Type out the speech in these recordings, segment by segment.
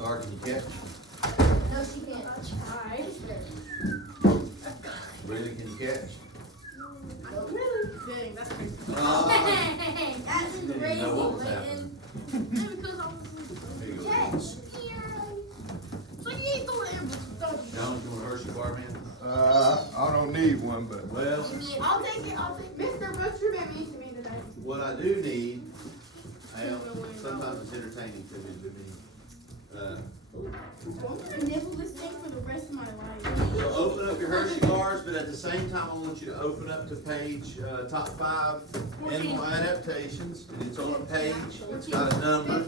Or can you catch? No, she can't. I tried. Really, can you catch? Really? Dang, that's crazy. That's Didn't crazy, even know what was Clayton. happening. Maybe because I was Here you go. Catch. so you ain't doing it, don't you? John, you want a Hershey bar, man? I don't need one, but Well, I'll take it, Mr. Butcher been mean to me today. what I do need, well, sometimes it's entertaining to me, I'm gonna nibble this thing for the rest of my life. so open up your Hershey bars, but at the same time, I want you to open up to page, top 5 animal adaptations, and it's on a page, it's got a number.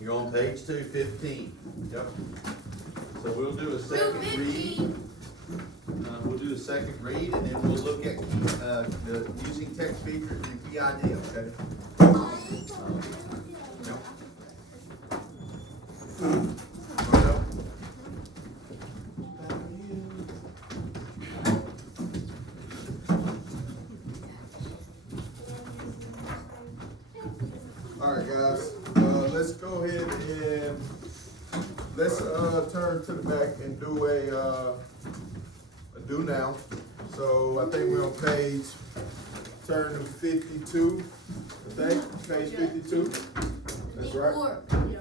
You're on page 215. Yep. So we'll do a second read. We'll do a second read, and then we'll look at, the using text features and PID, okay? Yep. all right, guys. Let's go ahead and let's turn to the back and do a do now. So I think we're on page. Turn to 52. I think page 52. That's right. Yeah.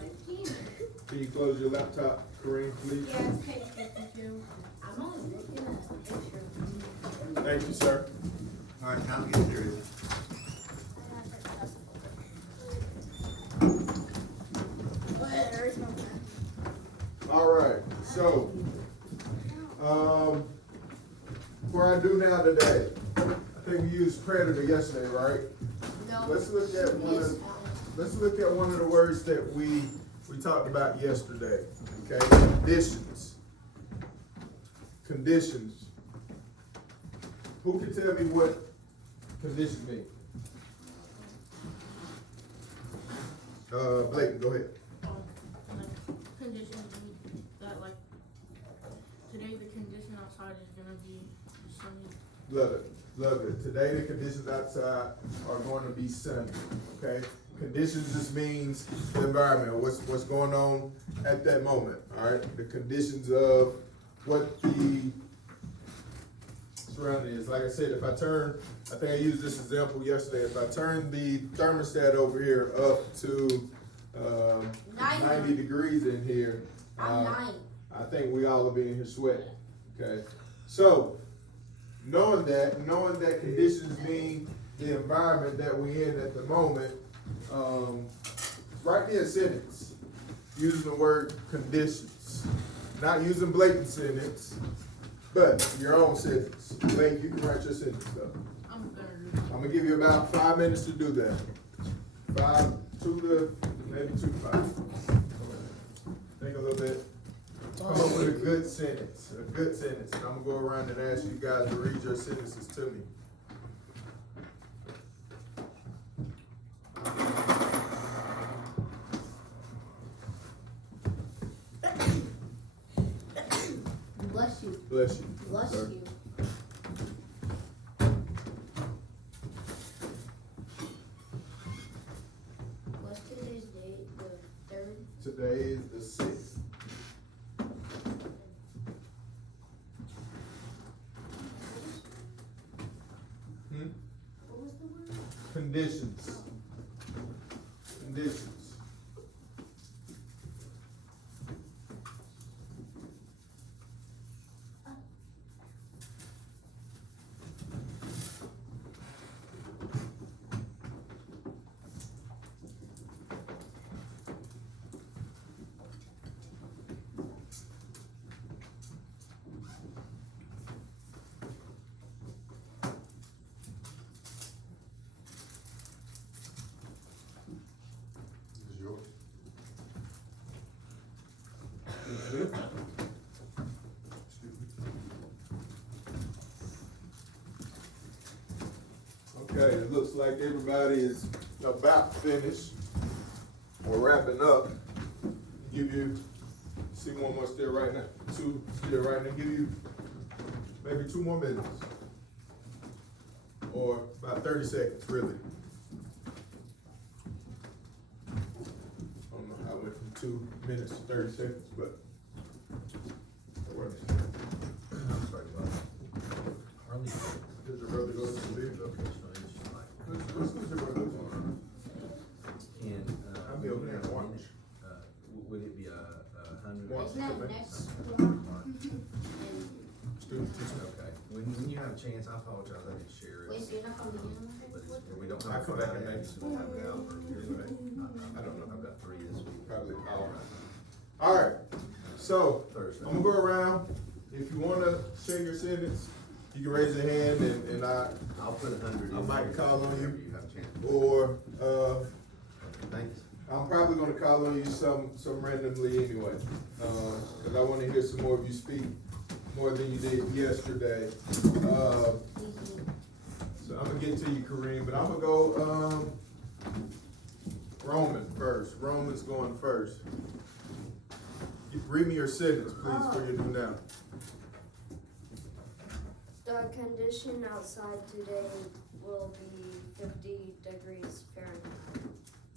Can you close your laptop, Kareem, please? Yeah, it's page 52. I'm only looking at a picture. Thank you, sir. All right, now get serious. Where's my pen? All right, so, for I do now today, I think we used predator yesterday, right? No. Let's look at one of the words that we talked about yesterday, okay? Conditions. Conditions. Who can tell me what conditions mean? Blake, go ahead. Conditions that like today the condition outside is gonna be sunny. Love it, love it. Today the conditions outside are going to be sunny, okay? Conditions just means the environment, what's going on at that moment, all right? The conditions of what the surrounding is. Like I said, if I turn, I think I used this example yesterday, if I turn the thermostat over here up to 90 degrees in here, I'm 9. I think we all will be in here sweating, okay? So, knowing that conditions mean the environment that we're in at the moment, write me a sentence using the word conditions. Not using blatant sentence, but your own sentence. Blake, you can write your sentence though. I'm gonna do I'm gonna give you about 5 minutes to do that. 2 to 5. Think a little bit. Come up with a good sentence, and I'm gonna go around and ask you guys to read your sentences to me. Bless you. Bless you. Bless sir. you. What's today's date? The 3rd? Today is the 6th. What was the word? Conditions. Conditions. This is yours. Excuse me. Okay, it looks like everybody is about finished or wrapping up. Give you, see one more still right now, 2 still right now, give you maybe 2 more minutes. Or about 30 seconds, really. I don't know how I went from 2 2 minutes, 30 seconds, but. That works. I'm sorry, Bob. Harley. Does your brother go to the bid? Okay. Who's your brother? Can, I'll be over there and watch. Would it be a hundred? Watch. Isn't that next one? Student teacher. Okay, when you have a chance, I apologize, I didn't share Wait, it. so you're not gonna be in But it's- we don't I have. come back and Friday, make- so we'll have it out for here, but I don't know. I've got 3 this week. Probably. All right, so Thursday. I'm gonna go around. If you wanna share your sentence, you can raise your hand and I'll put 100 in. I might there call on you. whenever You have a chance. or, Thanks. I'm probably gonna call on you some randomly anyway. Cause I wanna hear some more of you speak, more than you did yesterday. So I'm gonna get to you, Kareem, but I'm gonna go, Roman first. Roman's going first. Read me your sentence, please, for your do now. The condition outside today will be 50 degrees Fahrenheit.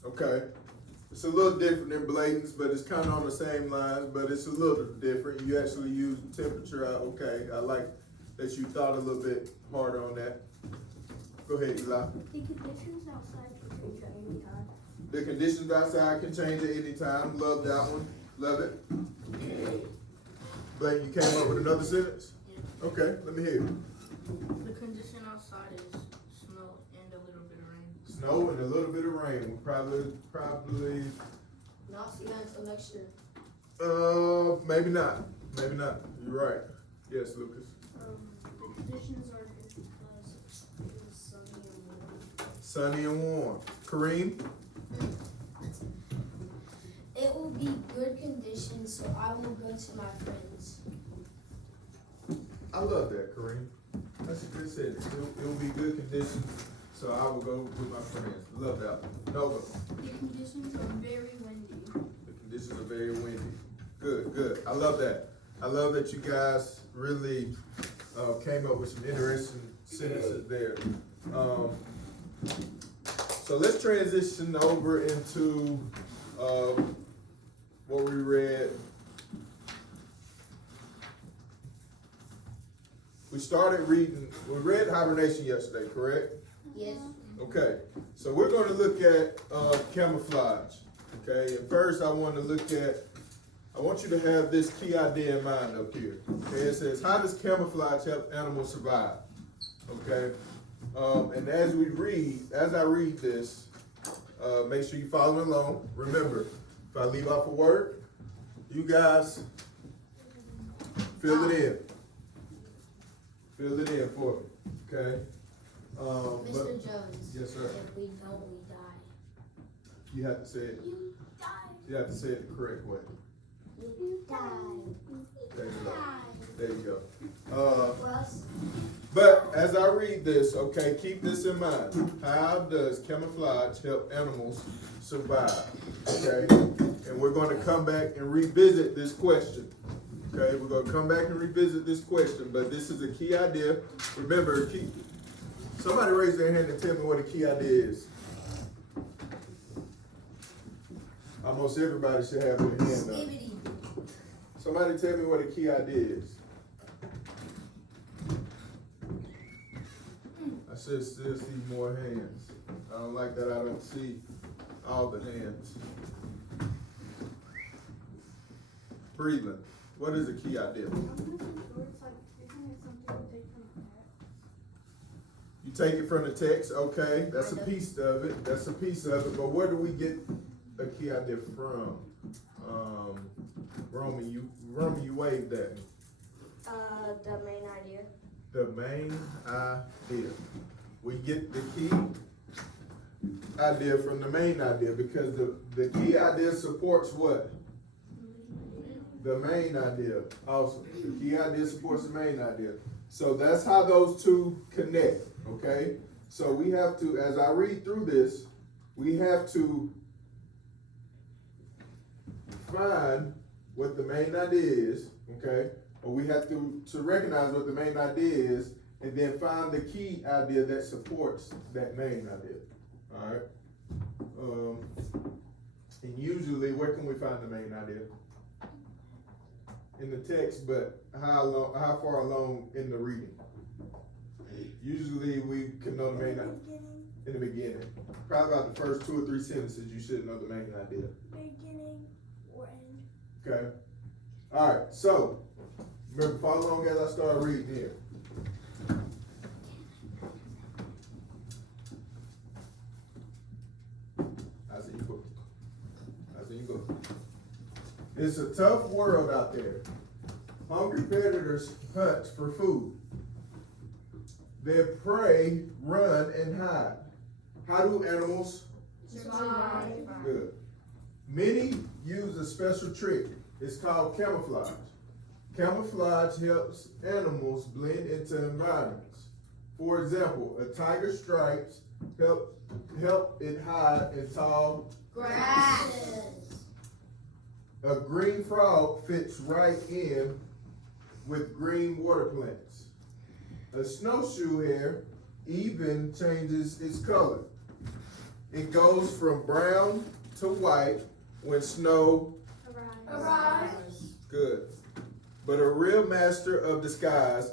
Okay. It's a little different than Bladen's, but it's kind of on the same lines, but it's a little different. You actually use temperature. Okay, I like that you thought a little bit harder on that. Go ahead, Eli. The conditions outside can change at any time. The conditions outside can change at any time. Love that one. Love it. Bladen, you came up with another sentence? Yeah. Okay, let me hear it. The condition outside is snow and a little bit of rain. Snow and a little bit of rain. We'll probably, Not see you until next year. maybe not. Maybe not. You're right. Yes, Lucas. The conditions are good because it's sunny and warm. Sunny and warm. Kareem? It will be good conditions, so I will go to my friends. I love that, Kareem. That's a good sentence. It'll be good conditions, so I will go with my friends. Love that one. Nova? The conditions are very windy. The conditions are very windy. Good, good. I love that. I love that you guys really came up with some interesting sentences there. So let's transition over into what we read. We read hibernation yesterday, correct? Yes. Okay, so we're gonna look at camouflage, okay? And first I want you to have this key idea in mind up here. Okay, it says, how does camouflage help animals survive? Okay, and as I read this, make sure you follow along. Remember, if I leave off a word, you guys fill it in. Fill it in for me, okay? Mr. Jones. Yes, sir. If we don't, we die. You have to say it. You die. You have to say it the correct way. You die. There you go. There you go. Plus, But as I read this, okay, keep this in mind. How does camouflage help animals survive? Okay, and we're going to come back and revisit this question. Okay, we're going to come back and revisit this question, but this is a key idea. Remember, somebody raise their hand and tell me what a key idea is. Almost everybody should have their hand up. skibbity. Somebody tell me what a key idea is. I should still see more hands. I don't like that I don't see all the hands. Breathing. What is a key idea? You take it from the text, okay, that's a piece of it, but where do we get a key idea from? Roman, you waved at me. The main idea. The main idea. We get the key idea from the main idea because the key idea supports what? The main idea. Awesome. The key idea supports the main idea. So that's how those two connect, okay? So we have to, as I read through this, we have to find what the main idea is, okay? Or we have to recognize what the main idea is and then find the key idea that supports that main idea, all right? And usually, where can we find the main idea? In the text, but how far along in the reading? Usually we can know the main in the beginning. Probably about the first 2 or 3 sentences you should know the main idea. Beginning or end. Okay. Alright, so remember, follow along as I start reading here. I see you go. It's a tough world out there. Hungry predators hunt for food. Their prey run and hide. How do animals Survive. Good. Many use a special trick. It's called camouflage. Camouflage helps animals blend into environments. For example, a tiger's stripes help it hide in tall. Grasses. A green frog fits right in with green water plants. A snowshoe hare even changes its color. It goes from brown to white when snow. Arise. Good. But a real master of disguise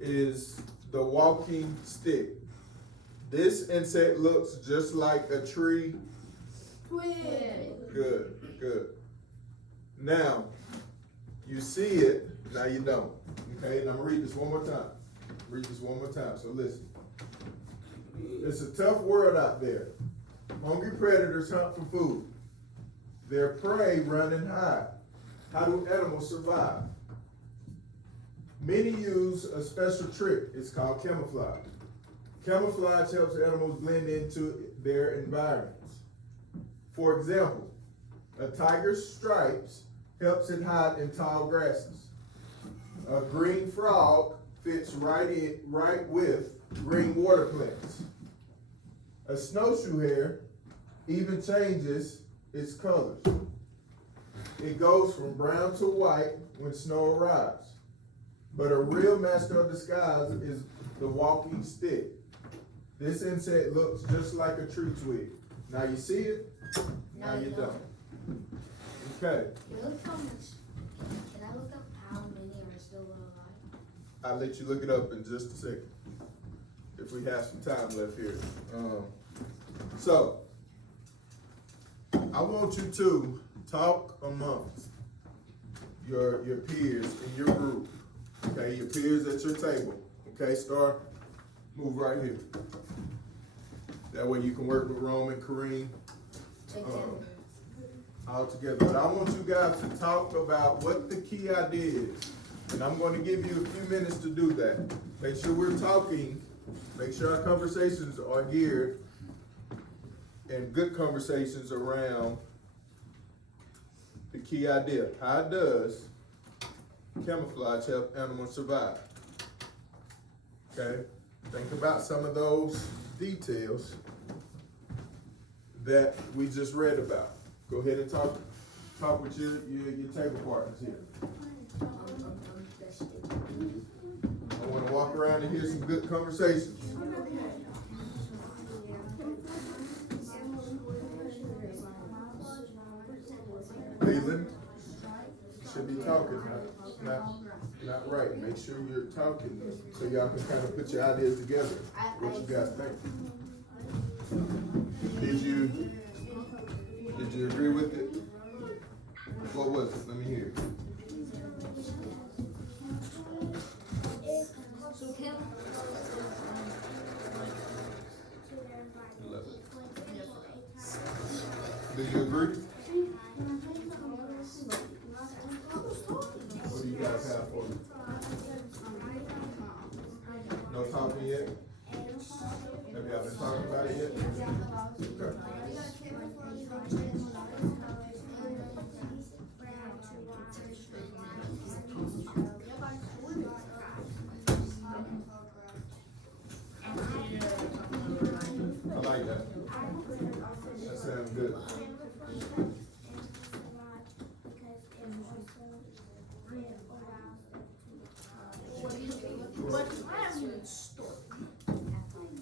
is the walking stick. This insect looks just like a tree. Twig. Good. Now, you see it, now you don't. Okay, and I'm gonna read this one more time. So listen. It's a tough world out there. Hungry predators hunt for food. Their prey run and hide. How do animals survive? Many use a special trick. It's called camouflage. Camouflage helps animals blend into their environments. For example, a tiger's stripes helps it hide in tall grasses. A green frog fits right with green water plants. A snowshoe hare even changes its colors. It goes from brown to white when snow arrives. But a real master of disguise is the walking stick. This insect looks just like a tree twig. Now you see it, now you don't. Okay, Can I look up how many are still alive? I'll let you look it up in just a second, if we have some time left here. So, I want you to talk amongst your peers in your group, okay, your peers at your table, okay, move right here. That way you can work with Rome and Kareem all together. But I want you guys to talk about what the key idea is. And I'm going to give you a few minutes to do that. Make sure we're talking, make sure our conversations are geared and good conversations around the key idea. How does camouflage help animals survive? Okay, think about some of those details that we just read about. Go ahead and talk with your table partners here. I want to walk around and hear some good conversations. Leland, you should be talking, not right. Make sure you're talking so y'all can kind of put your ideas together. What you guys think? Did you agree with it? What was it? Let me hear it. Do you agree? What do you guys have for me? No talking yet? Have y'all been talking about it yet? Okay. I like that. That sounds good.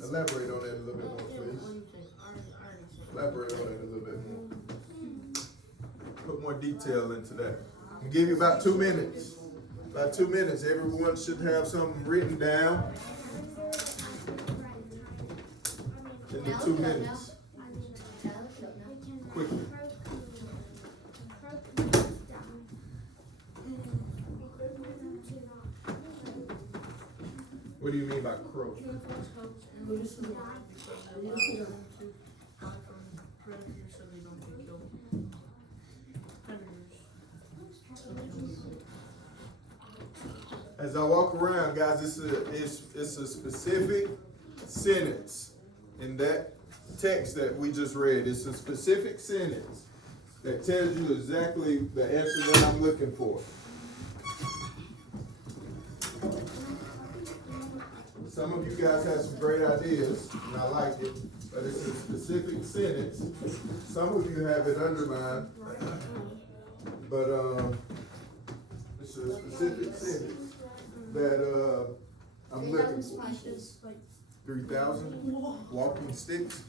Elaborate on that a little bit more, please. Elaborate on that a little bit more. more detail into that. I'll give you about 2 minutes. About 2 minutes. Everyone should have something written down in the 2 minutes. Quickly. What do you mean by crow? Camouflage helps in this survive because it allows them to hide from predators so they don't get killed. Predators. So they don't get killed. As I walk around, guys, it's a specific sentence in that text that we just read. It's a specific sentence that tells you exactly the answer that I'm looking for. Some of you guys have some great ideas, and I like it, but it's a specific sentence. Some of you have it underlined, but it's a specific sentence that I'm looking for. 3,000 walking sticks.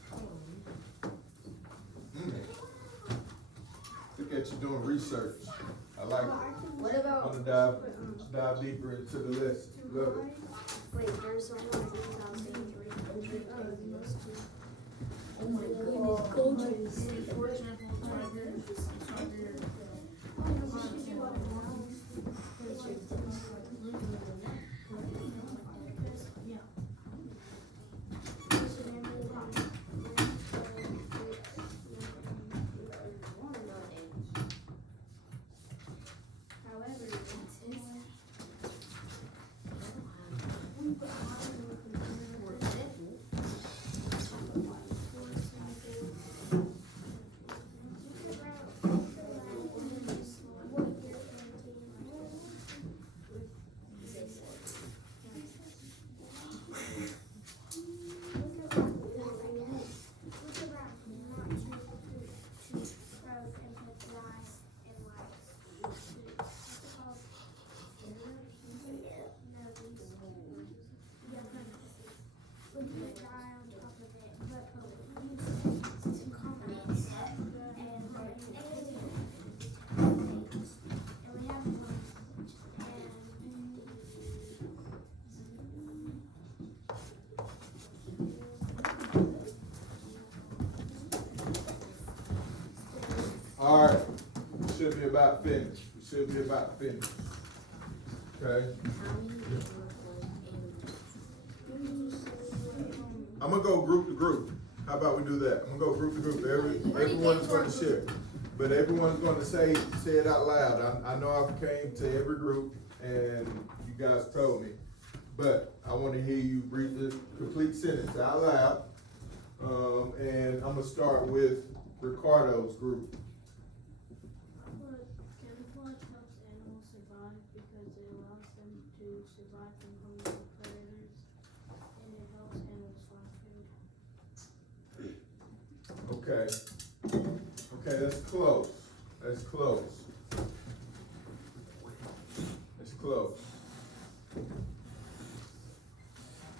Look at you doing research. I like it. What I about? want to dive deeper into the list. Love it. Wait, there's only 3,300 Oh my goodness, gorgeous. For example, tiger. Yeah. However, All right, we should be about finished. We should be about finished. Okay. I'm gonna go group to group. How about we do that? I'm gonna go group to group. Everyone's gonna share, but everyone's gonna say it out loud. I know I came to every group and you guys told me, but I want to hear you read the complete sentence out loud. And I'm gonna start with Ricardo's group. camouflage helps animals survive because it allows them to survive from hungry predators, and it helps animals find food. Okay, that's close. That's close. That's close.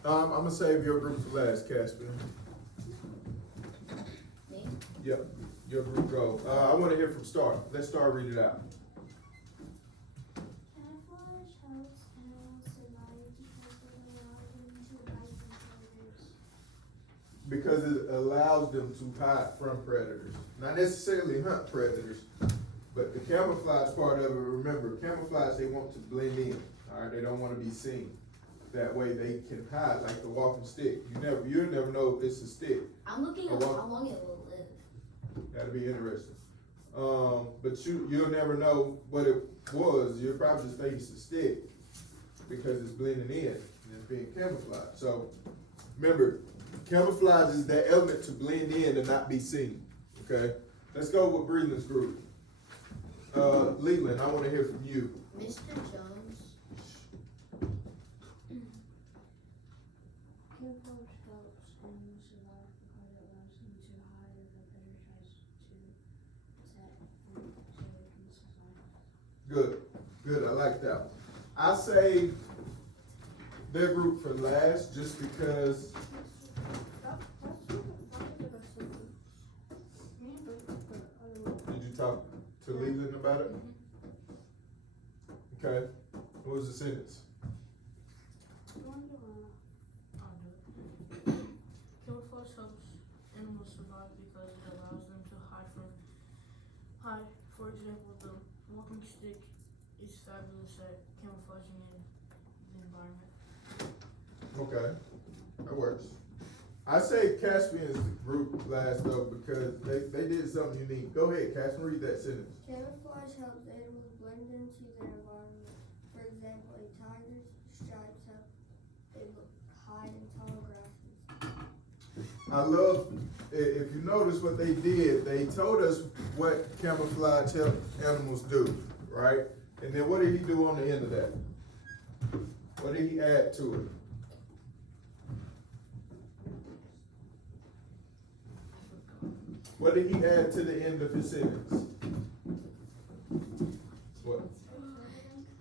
I'm gonna save your group for last, Casper. Me? Yep, your group go. I wanna hear from Star. Let Star read it out. Camouflage helps animals survive because it allows them to hide from predators. Because it allows them to hide from predators. Not necessarily hunt predators, but the camouflage part of it, remember, camouflage, they want to blend in, all right? They don't wanna be seen. That way they can hide like the walking stick. You'll never know if it's a stick. I'm looking at how long it will live. That'll be interesting. But you'll never know what it was. You'll probably just think it's a stick because it's blending in and it's being camouflaged. So remember, camouflage is that element to blend in and not be seen. Okay? Let's go with Breathless group. Leland, I want to hear from you. Mr. Jones. Camouflage helps animals survive because it allows them to hide if a predator tries to attack them so they can survive. Good. I like that one. I say their group for last just because. Did you talk to Leland about it? Okay, what was the sentence? I'll do it. Camouflage helps animals survive because it allows them to hide. For example, the walking stick is fabulous at camouflaging in the environment. Okay, that works. I say Caspian's group last though because they did something unique. Go ahead, Caspian, read that sentence. Camouflage helps animals blend into their environment. For example, a tiger's stripes help it hide in tall grasses. I love, if you notice what they did, they told us what camouflage help animals do, right? And then what did he do on the end of that? What did he add to it? What did he add to the end of his sentence? What?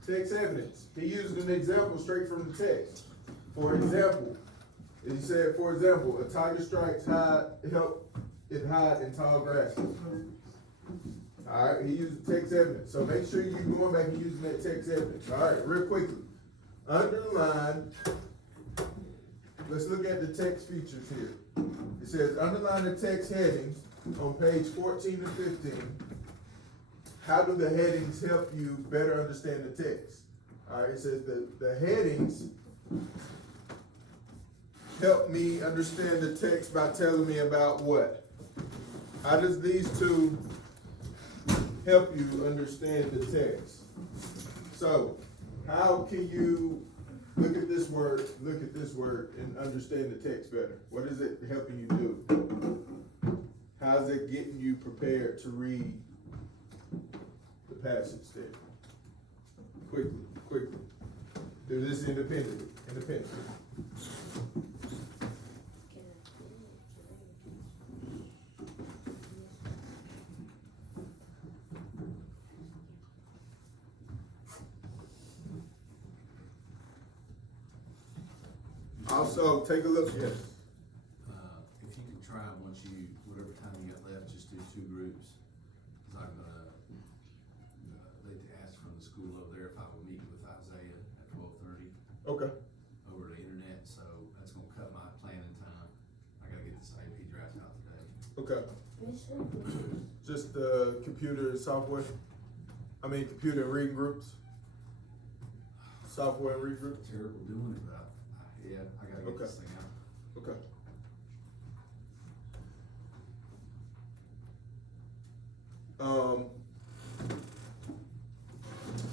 Text evidence. He used an example straight from the text. For example, he said, for example, a tiger stripes help it hide in tall grasses. Alright, he used text evidence. So make sure you're going back and using that text evidence. Alright, real quickly. Underline. Let's look at the text features here. It says underline the text headings on page 14 and 15. How do the headings help you better understand the text? Alright, it says the headings help me understand the text by telling me about what? How does these two help you understand the text? So, how can you look at this word, and understand the text better? What is it helping you do? How's it getting you prepared to read the passage there? Quickly. Do this independently. Also, take a look, yes. If you could try, whatever time you got left, just do two groups. Cause I'm gonna, they asked from the school over there if I would meet with Isaiah at 12:30 Okay. over the internet, so that's gonna cut my planning time. I gotta get this AP draft out today. Okay. Just computer software? Computer and reading groups? Software and reading groups? Terrible doing it, but yeah, I gotta get this thing out. Okay.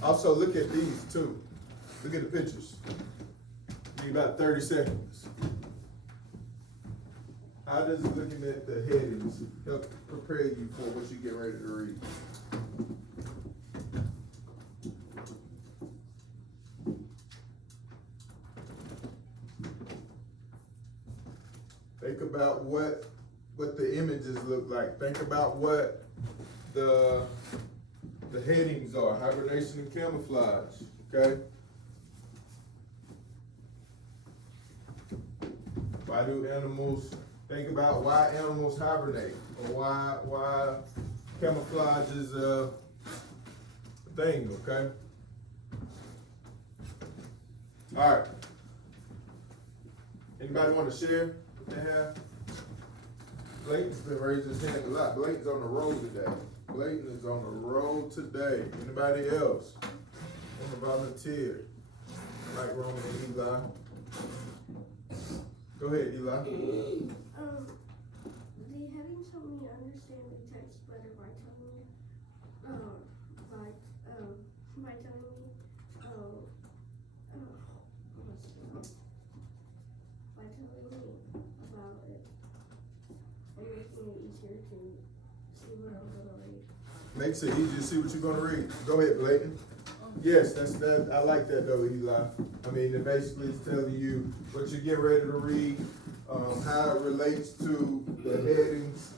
Also look at these too. Look at the pictures. Need about 30 seconds. How does looking at the headings help prepare you for what you get ready to read? Think about what the images look like. Think about what the headings are. Hibernation and camouflage, okay? Why do animals, think about why animals hibernate, or why camouflage is a thing, okay? All right. Anybody want to share what they have? Blayton's been raising his hand a lot. Blayton's on the road today. Blayton is on the road today. Anybody else want to volunteer? Like Roman and Eli. Go ahead, Eli. The headings help me understand the text better by telling me, by telling me, about it, and making it easier to see what I'm gonna read. Makes it easier to see what you're gonna read. Go ahead, Blayton. Yes, that. I like that though, Eli. It basically is telling you what you get ready to read, how it relates to the headings,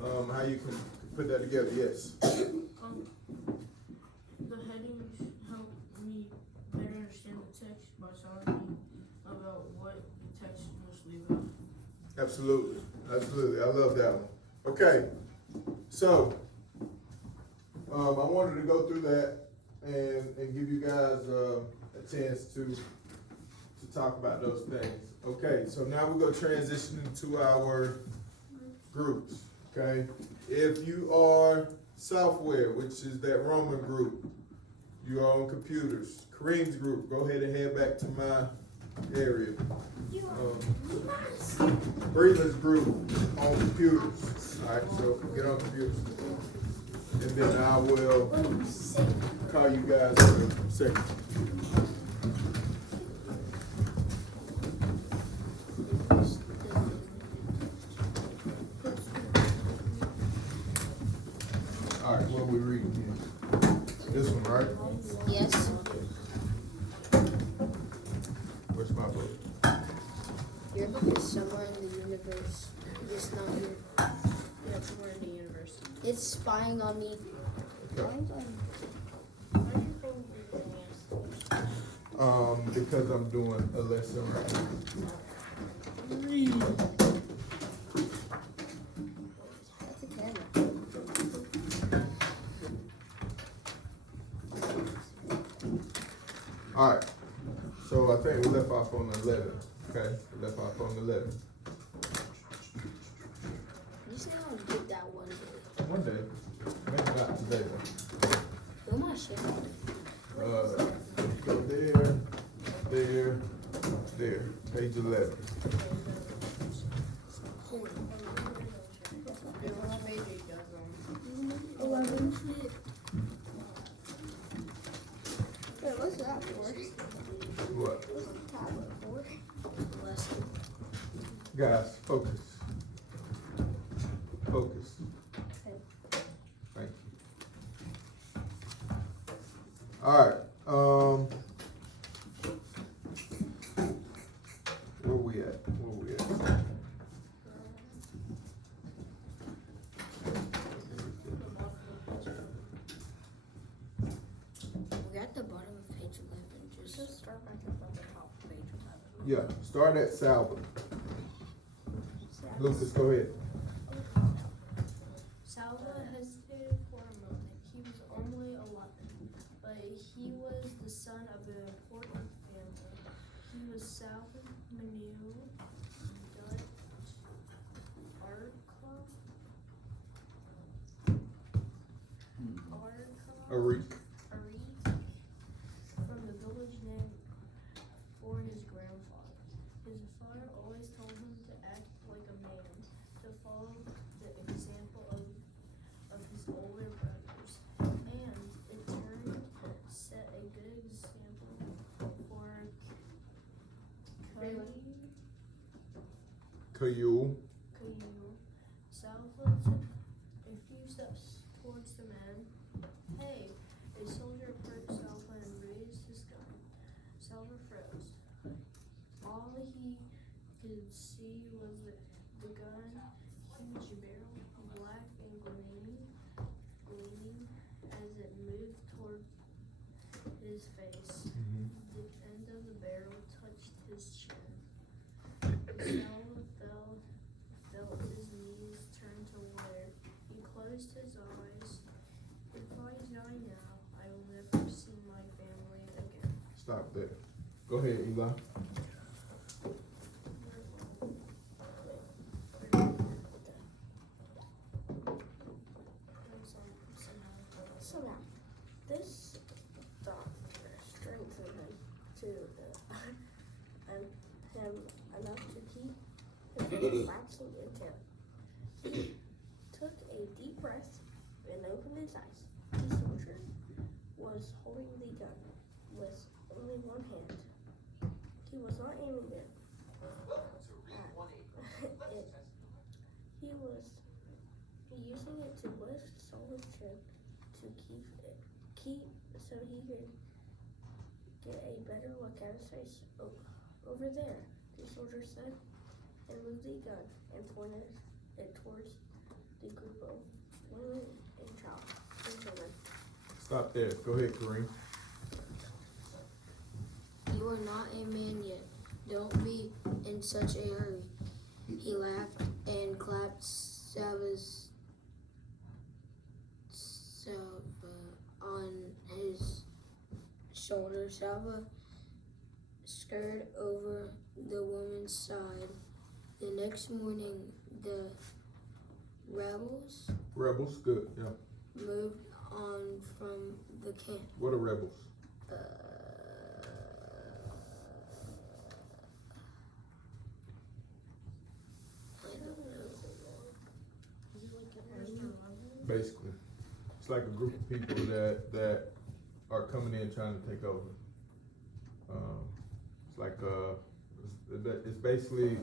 how you can put that together. Yes. The headings help me better understand the text by telling me about what the text is mostly about. Absolutely. I love that one. Okay. So, I wanted to go through that and give you guys, a chance to talk about those things. Okay, so now we're gonna transition into our groups, okay? If you are software, which is that Roman group, you are on computers. Kareem's group, go ahead and head back to my area. Breather's group on computers. Alright, so get on computers. And then I will call you guys in a second. Alright, what are we reading here? This one, right? Yes. Where's my book? Your book is somewhere in the universe. It's not here. Yeah, somewhere in the universe. It's spying on me. Because I'm doing a lesson right now. That's a camera. Alright, so I think we left off on the 11, okay? We left off on the 11. You say I'll get that one day. One day, maybe not today though. Who am I sharing? Go there, there, there, page 11. Hold on. What page are you guys on? 11. Wait, what's that for? What? What's the tablet for? Lesson. Guys, focus. Focus. Thank you. Alright, where we at? Where we at? We're at the bottom of page 11. Just Start back up at the top of page 11. Yeah, start at Salva. Lucas, go ahead. Salva hesitated for a moment. He was only 11, but he was the son of an important family. He was Salva Manu Dutch Arik. from the village named for his grandfather. His father always told him to act like a man, to follow the example of his older brothers, and in turn set a good example for Kayul. Salva took a few steps towards the man. Hey, a soldier approached Salva and raised his gun. Salva froze. All he could see was the gun, huge barrel, black and gleaming as it moved toward his face. The end of the barrel touched his chin. Salva felt his knees turn to water. He closed his eyes. If I die now, I will never see my family again. Stop there. Go ahead, Eli. So now, this doctor strengthened him to him enough to keep him from lapsing into. He took a deep breath and opened his eyes. The soldier was holding the gun with only one hand. He was not aiming it. He was using it to lift Saul's chin to keep so he could get a better look at his face. Over there, the soldier said, and moved the gun and pointed it towards the group of women and children. Stop there. Go ahead, Kareem. You are not a man yet. Don't be in such a hurry. He laughed and clapped Salva's on his shoulder. Salva scurried over the woman's side. The next morning, the rebels Rebels, good, yeah. moved on from the camp. What are rebels? I don't know. Basically, it's like a group of people that are coming in trying to take over. It's like it's basically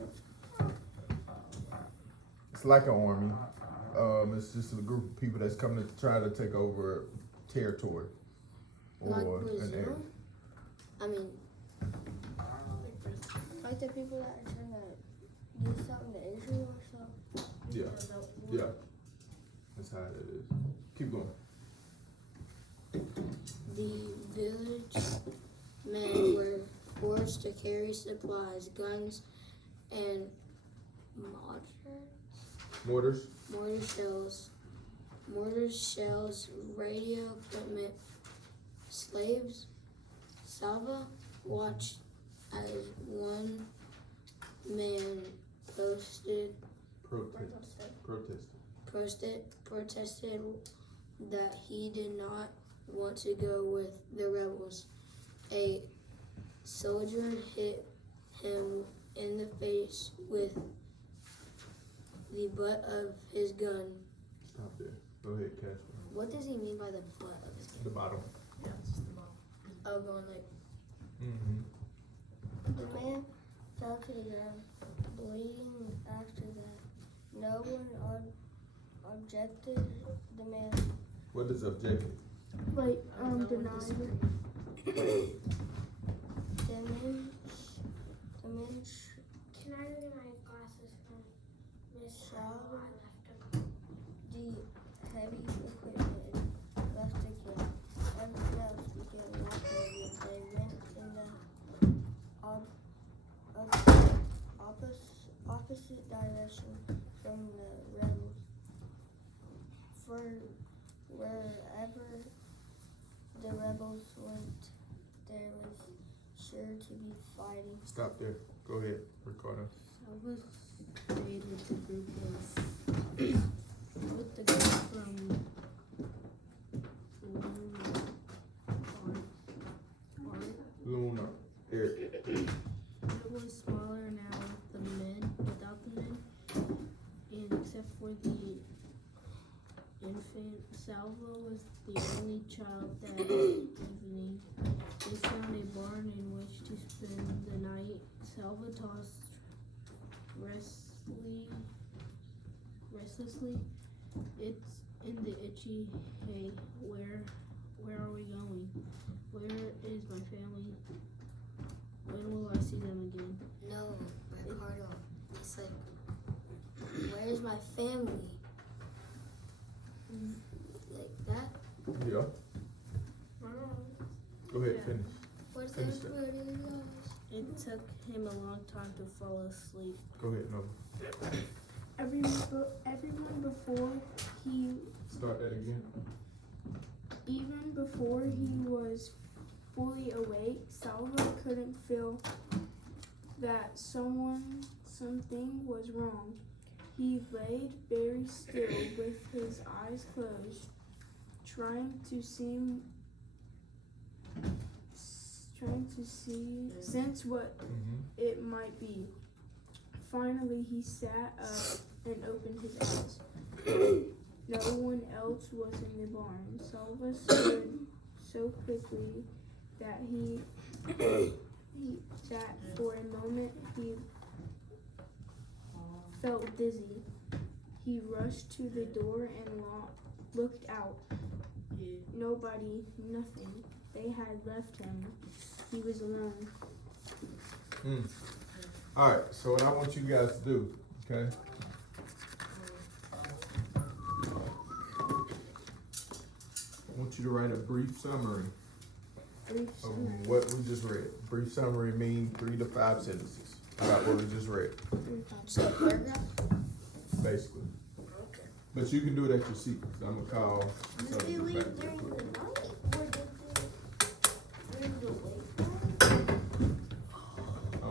it's like an army. It's just a group of people that's coming to try to take over territory Like or an area. Brazil? I mean, Like the people that are trying to do something to Israel or something. Yeah, yeah. That's how it is. Keep going. the village men were forced to carry supplies, guns, and Mortars. mortar shells, radio equipment. Slaves. Salva watched as one man protested that he did not want to go with the rebels. A soldier hit him in the face with the butt of his gun. Stop there. Go ahead, Casper. What does he mean by the butt of his gun? The bottom. Yeah, it's just the bottom. Oh, going like, Mm-hmm. The man fell to the ground, bleeding after that. No one objected. The man What is objective? like, denied. the men Can I get my glasses from Miss Shaw the heavy equipment and left the camp. Everyone else began walking again. They went in the opposite direction from the rebels. For wherever the rebels went, there was sure to be fighting. Stop there. Go ahead, Ricardo. Salva stayed with the group from Luna. Eric. It was smaller now without the men, and except for the infant, Salva was the only child that evening. They found a barn in which to spend the night. Salva tossed restlessly. It's in the itchy hay. Where are we going? Where is my family? When will I see them again? no, Ricardo. It's like, where's my family? Like that? Yeah. Go ahead, finish. Where's Finish that. everybody else? It took him a long time to fall asleep. Go ahead, Nova. Everyone before he, Start that again. even before he was fully awake, Salva couldn't feel that something was wrong. He lay very still with his eyes closed, trying to sense what it might be. Finally, he sat up and opened his eyes. No one else was in the barn. Salva stood so quickly that that for a moment he felt dizzy. He rushed to the door and looked out. Nobody, nothing. They had left him. He was alone. Alright, so what I want you guys to do, okay? I want you to write a brief summary of what we just read. Brief summary means 3 to 5 sentences about what we just read, So, paragraph? basically. Okay. But you can do it at your seat, 'cause I'm gonna call. Did they leave during the night?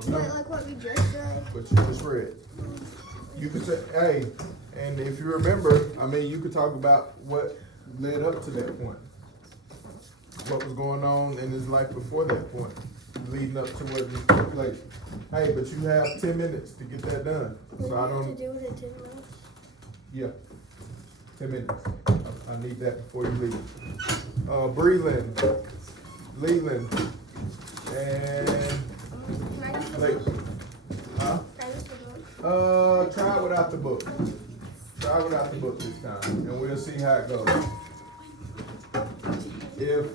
don't know. Wait, like what we just said? But you just read. You could say, hey, and if you remember, I mean, you could talk about what led up to that point. What was going on in his life before that point, leading up to what just took place. Hey, but you have 10 minutes to get that done. So I What do you have don't, to do with it 10 minutes? yeah, 10 minutes. I need that before you leave. Breland, Leland, and Can I use the Blake. book? Huh? Can I use the book? Try it without the book. Try it without the book this time, and we'll see how it goes. If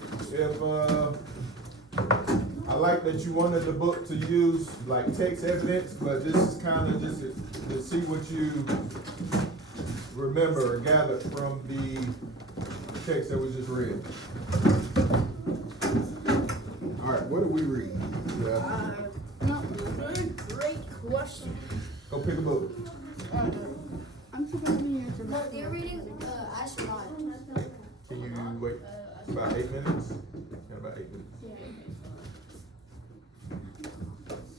I like that you wanted the book to use like text evidence, but this is kind of just to see what you remember or gathered from the text that we just read. All right, what do we read? Yeah. No, great question. Go pick a book. I'm supposed to be answering. No, you're reading, I survived. Can you wait about 8 minutes? Yeah, about 8 minutes.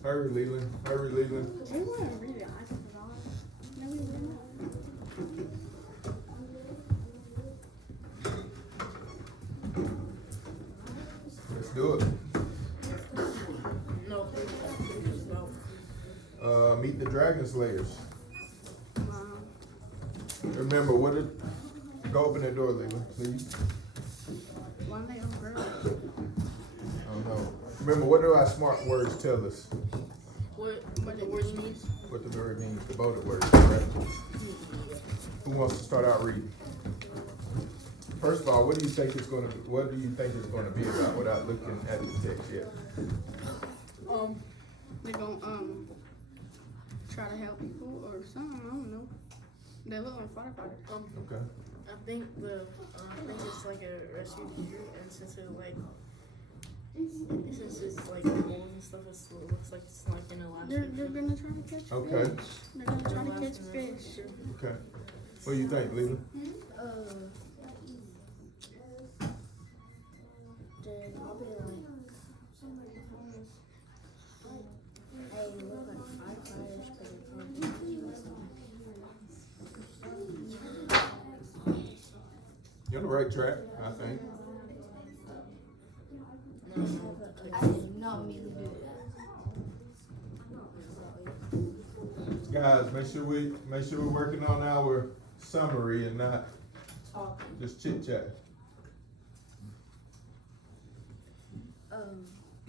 Hurry, Leland. Hurry, Leland. We want to read it. I forgot. No, we didn't. Let's do it. No, please no. Meet the Dragon Slayers. Wow. Remember, what did... Go open that door, Leland, please. Why they on girl? I don't know. Remember, what do our smart words tell us? What the words means? What the word means, the voted words, correct? Who wants to start out reading? First of all, what do you think it's gonna be? What do you think it's gonna be about without looking at the text yet? They gonna try to help people or something. I don't know. They look like firefighters. Okay. I think it's like a rescue teacher, and since it's like holes and stuff, it looks like it's like an elastic. They're gonna try to catch Okay. fish. They're gonna try to catch fish. Okay. What do you think, Leland? Then I'll be like, hey, you look like firefighters, but it's probably You're on the right track, I think. I did not mean to do that. Guys, make sure we're working on our summary and not just chit chat.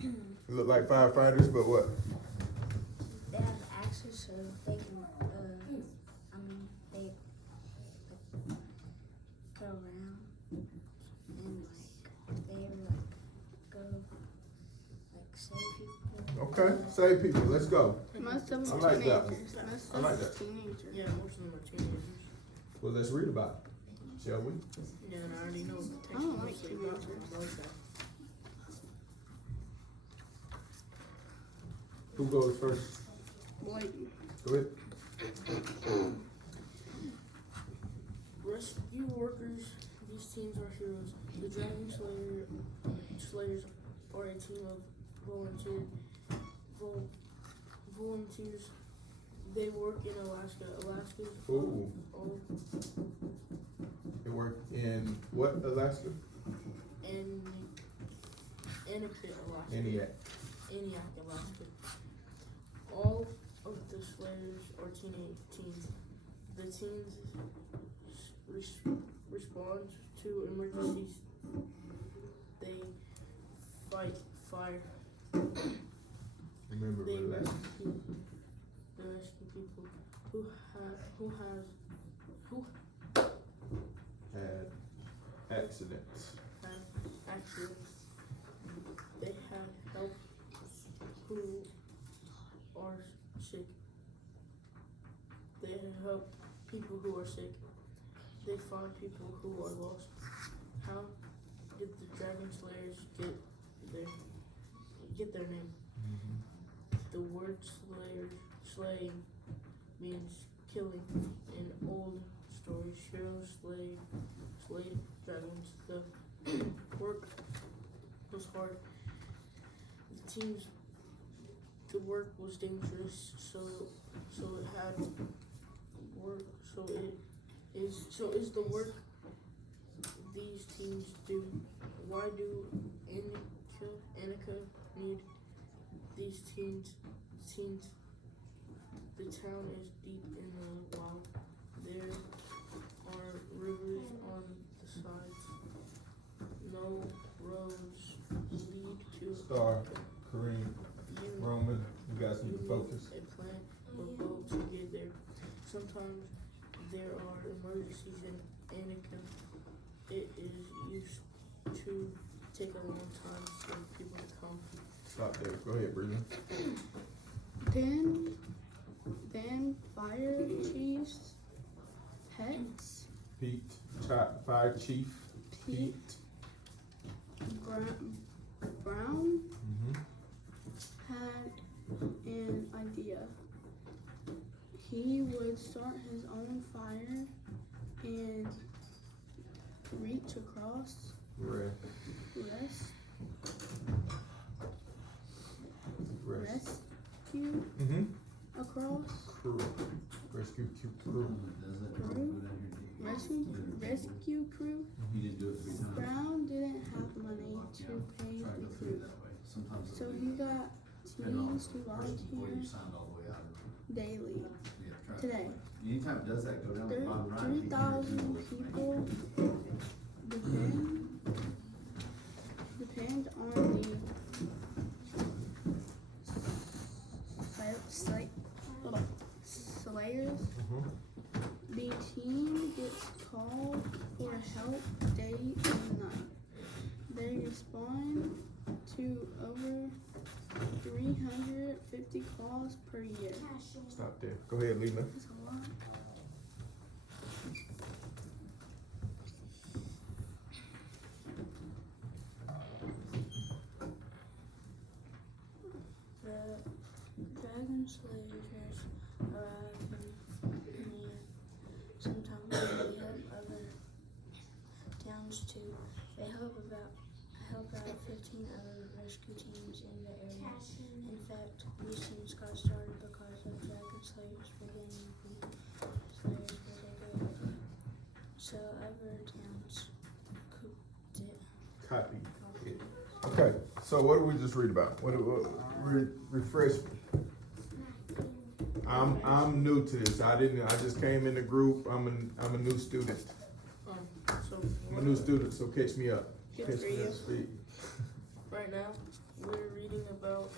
You look like firefighters, but what? they have axes so they can, they go around and go save people. Okay, save people. Let's go. Most of them I are like that one. teenagers. Most I of like them that. teenagers. Yeah, most of them are teenagers. Well, let's read about it, shall we? Yeah, and I already know the text I don't like mostly about teenagers. them. I like that. Who goes first? Blake. Go ahead. Rescue workers, these teams are heroes. The Dragon Slayers are a team of volunteers. They work in Alaska. Alaska's Ooh. They work in what, Alaska? and Eniak, Alaska. Eniac. Eniak, Alaska. All of the Slayers are teens. The teens respond to emergencies. They fight fire. Remember, They relax. rescue people who Had accidents. have accidents. They have help who are sick. They help people who are sick. They find people who are lost. How did the Dragon Slayers get their name? The word slay means killing. In old stories, heroes slayed dragons. The work was hard. The teams the work was dangerous, so it had work. So is the work these teams do? Why do Annika need these teams? The town is deep in the wild. There are rivers on the sides. No roads lead to Star, Kareem, you. Roman, you guys need to focus. A plant or boat to get there. Sometimes there are emergencies in Anakin. It is used to take a long time for people to come. Stop there. Go ahead, Breland. Then fire chiefs, pets, Pete, Fire Chief. Pete, Brown had an idea. He would start his own fire and reach across, rescue across, Rescue crew. rescue crew. You didn't do it 3 times. Brown didn't have money to pay Try to the go through crew, it that way. Sometimes so it'll he be got depending on teams to the person before volunteer you signed all the way out. daily. Yeah, try to- Today, Anytime it does that, go down to the bottom right. you can hear 3,000 people. people depend on the Slayers. The team gets called for help day and night. They respond to over 350 calls per year. Stop there. Go ahead, Leland. That's a lot. The Dragon Slayers arrive near. Sometimes they help other towns too. They help out 15 other rescue teams in the area. In fact, these teams got started because of Dragon Slayers beginning Slayers was a great idea. So other towns cooked it. Copy. Okay, so what did we just read about? Refresh me. I'm new to this. I just came in the group. I'm a new student. So I'm a new student, so catch me up. Good Catch for me you. up to speed. right now we're reading about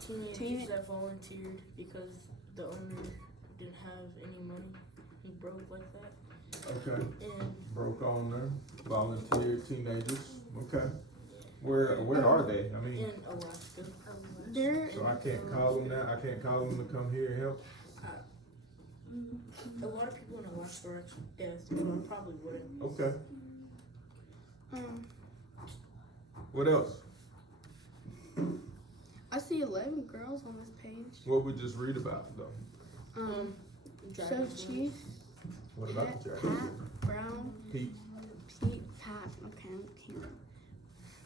teenagers Teen- that volunteered because the owner didn't have any money. He broke like that. Okay. And Broke on there. Volunteer teenagers. Okay. Where are they? I mean, in Alaska. They're so I can't call them now. I can't call them to come here and help. A lot of people in Alaska are actually deaf, so I probably wouldn't. Okay. um What else? I see 11 girls on this page. What we just read about though? So Dragons. Chief What about Pat, the Jackson? Pat Brown, Pete. Pat. Okay, I can't.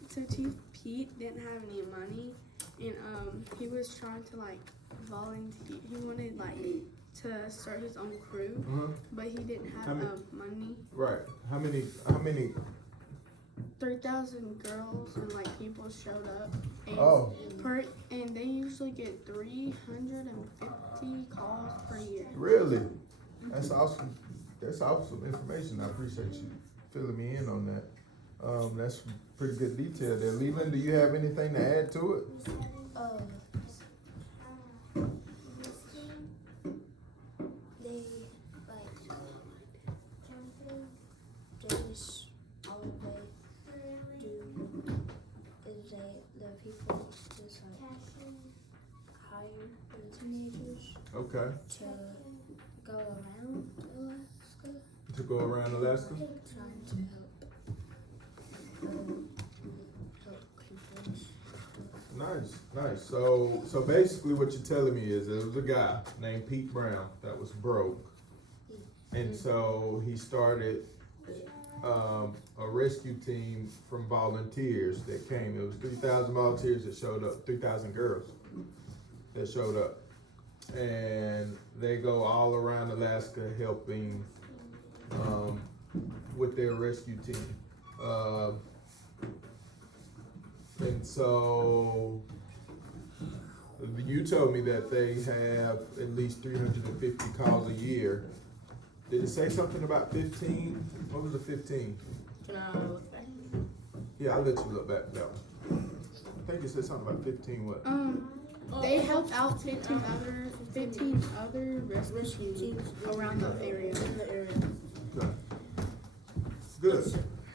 So Chief Pete didn't have any money, and he was trying to like volunteer. He wanted like to start his own crew, but he didn't have How many- money. Right. How many? 3,000 girls and like people showed up. And Oh. and they usually get 350 calls per year. Really? That's awesome. That's awesome information. I appreciate you filling me in on that. That's pretty good detail there. Leland, do you have anything to add to it? They like days all they do is the people just like hire the teenagers Okay. to go around Alaska To go around Alaska? trying to help people. Nice. So basically what you're telling me is there was a guy named Pete Brown that was broke. And so he started a rescue team from volunteers that came. It was 3,000 volunteers that showed up, 3,000 girls that showed up. And they go all around Alaska helping with their rescue team. And so you told me that they have at least 350 calls a year. Did it say something about 15? What was the 15? Can I look back? Yeah, I'll let you look back at that one. I think it said something about 15 what? They help out 15 other rescue teams around the area. Okay. Good,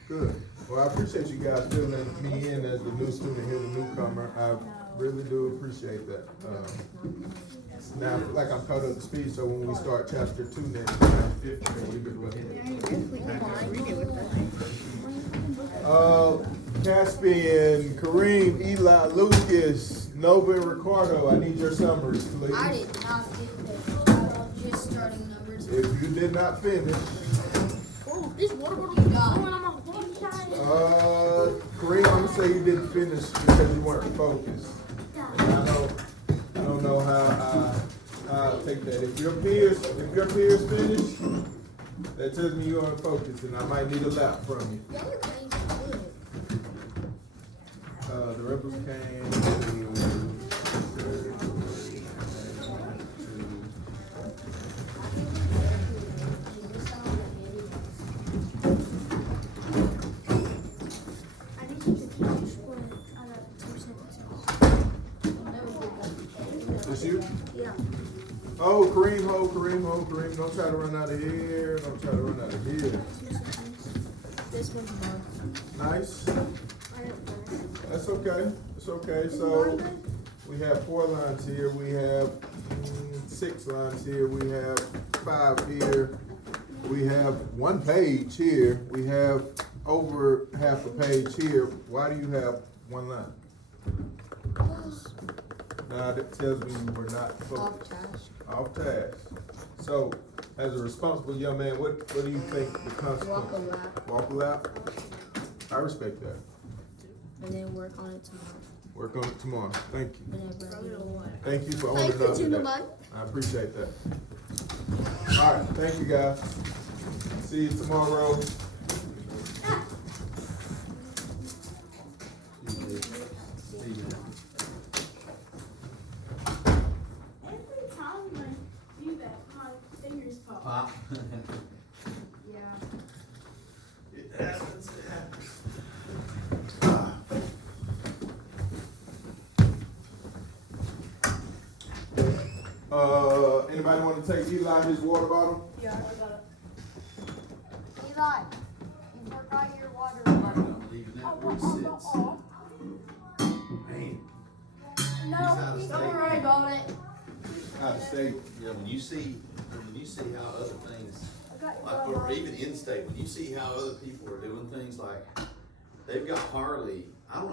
good. Well, I appreciate you guys filling me in as the new student here, the newcomer. I really do appreciate that. Now, like I'm caught up to speed, so when we start chapter 2 next time, we can look. Caspian, Kareem, Eli, Lucas, Nova, and Ricardo, I need your summaries, please. I did not get this. Just starting numbers. If you did not finish, Oh, this water bottle You is got it. going on my one side. Kareem, I'm gonna say you didn't finish because you weren't focused. And I don't know how to take that. If your peers finish, that tells me you aren't focused, and I might need a lap from you. The other things are good. The rebels came I need you to keep your score out of 2 sentences. It's you? Yeah. Oh, Kareem, don't try to run out of here. Don't try to run out of here. 2 sentences. This one's more. Nice. I didn't finish. That's okay. It's okay. Is So more good? we have 4 lines here. We have 6 lines here. We have 5 here. We have 1 page here. We have over half a page here. Why do you have 1 line? Now that tells me you were not focused. Off task. So, as a responsible young man, what do you think the consequence? Walk a lap Walk a lap? I respect that. and then work on it tomorrow. Work on it tomorrow. Thank you. Whenever Thank you for owning up to that. I appreciate that. All right, thank you guys. See you tomorrow. Every time I do that, my fingers pop. Pop. Yeah. It happens, it happens. Anybody want to take Eli his water bottle? Yeah, I got it. Eli, you forgot your water I'm bottle. leaving that where it sits. Man, he's out of state. Don't worry about it. Out of state. Yeah, when you see how other things, I got your like, water or bottle. even in state, when you see how other people are doing things, like, they've got Harley